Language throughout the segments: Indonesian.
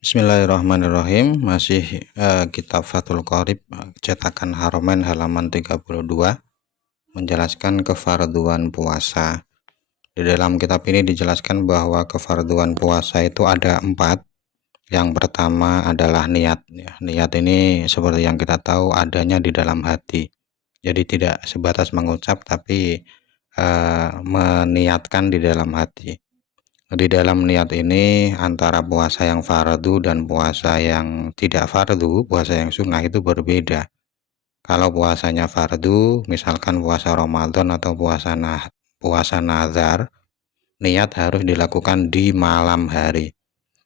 Bismillahirrahmanirrahim. Masih kitab Fathul Qorib cetakan Haramain halaman 32 menjelaskan kefarduan puasa. Di dalam kitab ini dijelaskan bahwa kefarduan puasa itu ada 4. Yang pertama adalah niat. Niat ini seperti yang kita tahu adanya di dalam hati. Jadi tidak sebatas mengucap tapi meniatkan di dalam hati. Di dalam niat ini antara puasa yang fardu dan puasa yang tidak fardu, puasa yang sunnah itu berbeda. Kalau puasanya fardu, misalkan puasa Ramadan atau puasa nazar, niat harus dilakukan di malam hari.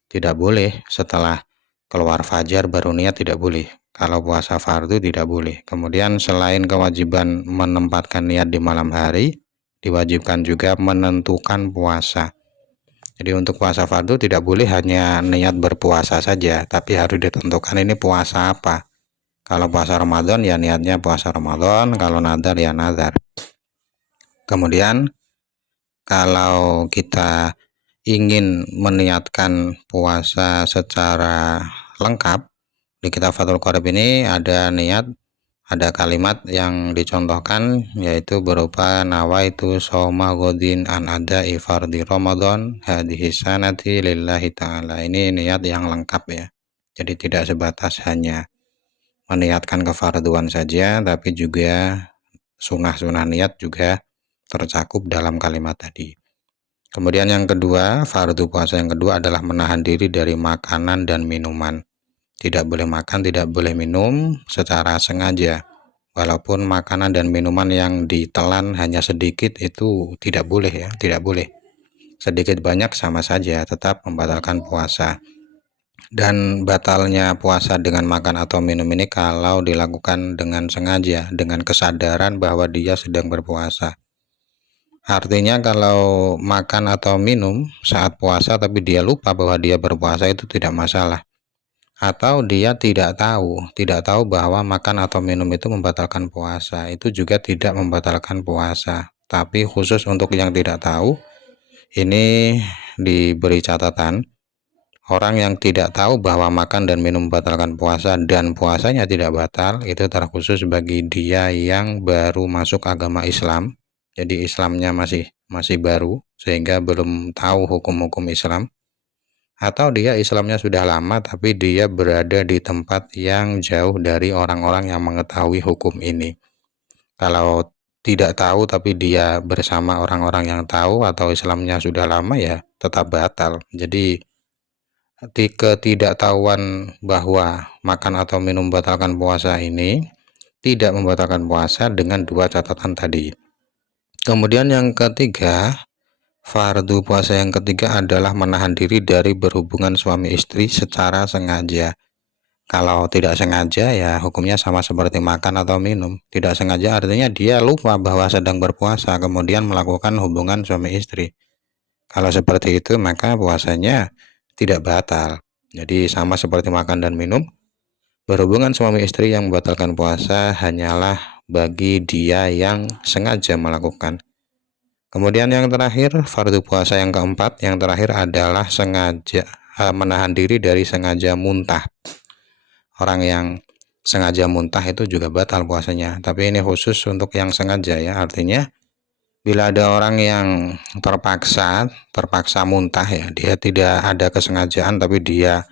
Tidak boleh setelah keluar fajar baru niat, tidak boleh. Kalau puasa fardu tidak boleh. Kemudian selain kewajiban menempatkan niat di malam hari, diwajibkan juga menentukan puasa. Jadi untuk puasa fardu tidak boleh hanya niat berpuasa saja, tapi harus ditentukan ini puasa apa. Kalau puasa Ramadan ya niatnya puasa Ramadan, kalau nazar ya nazar. Kemudian kalau kita ingin meniatkan puasa secara lengkap, di kitab Fathul Qorib ini ada kalimat yang dicontohkan, yaitu berupa nawaitu shauma ghadin an ada'i fardhi Ramadan hadhihi sanati lillahi ta'ala. Ini niat yang lengkap ya. Jadi tidak sebatas hanya meniatkan kefarduan saja, tapi juga sunah-sunah niat juga tercakup dalam kalimat tadi. Kemudian yang kedua, fardu puasa yang kedua adalah menahan diri dari makanan dan minuman. Tidak boleh makan, tidak boleh minum secara sengaja. Walaupun makanan dan minuman yang ditelan hanya sedikit itu tidak boleh ya, tidak boleh. Sedikit banyak sama saja, tetap membatalkan puasa. Dan batalnya puasa dengan makan atau minum ini kalau dilakukan dengan sengaja, dengan kesadaran bahwa dia sedang berpuasa. Artinya kalau makan atau minum saat puasa tapi dia lupa bahwa dia berpuasa itu tidak masalah. Atau dia tidak tahu bahwa makan atau minum itu membatalkan puasa, itu juga tidak membatalkan puasa. Tapi khusus untuk yang tidak tahu, ini diberi catatan, orang yang tidak tahu bahwa makan dan minum membatalkan puasa dan puasanya tidak batal, itu terkhusus bagi dia yang baru masuk agama Islam. Jadi Islamnya masih baru sehingga belum tahu hukum-hukum Islam. Atau dia Islamnya sudah lama tapi dia berada di tempat yang jauh dari orang-orang yang mengetahui hukum ini. Kalau tidak tahu tapi dia bersama orang-orang yang tahu atau Islamnya sudah lama ya tetap batal. Jadi ketidaktahuan bahwa makan atau minum membatalkan puasa ini tidak membatalkan puasa dengan dua catatan tadi. Kemudian yang ketiga, fardu puasa yang ketiga adalah menahan diri dari berhubungan suami istri secara sengaja. Kalau tidak sengaja ya hukumnya sama seperti makan atau minum. Tidak sengaja artinya dia lupa bahwa sedang berpuasa kemudian melakukan hubungan suami istri. Kalau seperti itu maka puasanya tidak batal. Jadi sama seperti makan dan minum, berhubungan suami istri yang membatalkan puasa hanyalah bagi dia yang sengaja melakukan. Kemudian yang terakhir, fardu puasa yang keempat, yang terakhir adalah menahan diri dari sengaja muntah. Orang yang sengaja muntah itu juga batal puasanya, tapi ini khusus untuk yang sengaja ya. Artinya bila ada orang yang terpaksa muntah ya, dia tidak ada kesengajaan tapi dia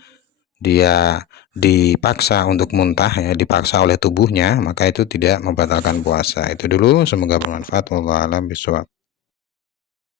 dipaksa untuk muntah ya, dipaksa oleh tubuhnya, maka itu tidak membatalkan puasa. Itu dulu, semoga bermanfaat. Wallahu a'lam bishawab.